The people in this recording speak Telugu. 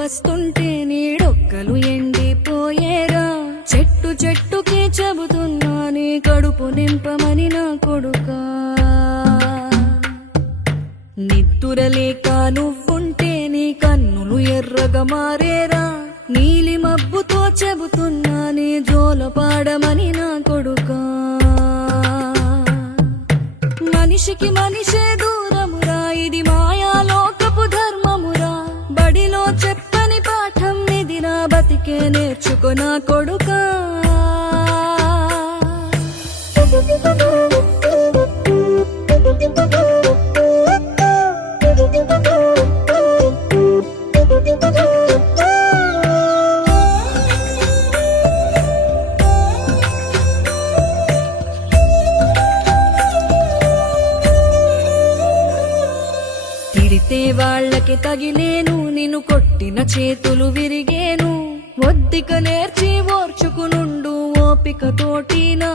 వస్తుంటే నీడొక్కలు ఎండిపోయేరా. చెట్టు చెట్టుకి చెబుతున్నా నీ కడుపు నింపమని నా కొడుకా. నిద్దురలేక నువ్వుంటే నీ కన్నులు ఎర్రగా మారేరా. నీలి మబ్బుతో చెబుతున్నా నీ జోల పాడమని నా కొడుకా. మనిషికి మనిషే దూరమురా, ఇది మాయాలోకపు ధర్మమురా. బడిలో చెప్పని పాఠం ఇది, నా బతికే నేర్చుకో నా కొడుకా. తిడితే వాళ్ళకి తగిలేను, నిన్ను కొట్టిన చేతులు విరిగేను. ఒద్దిక నేర్చి ఓర్చుకునుండు ఓపికతోటి నా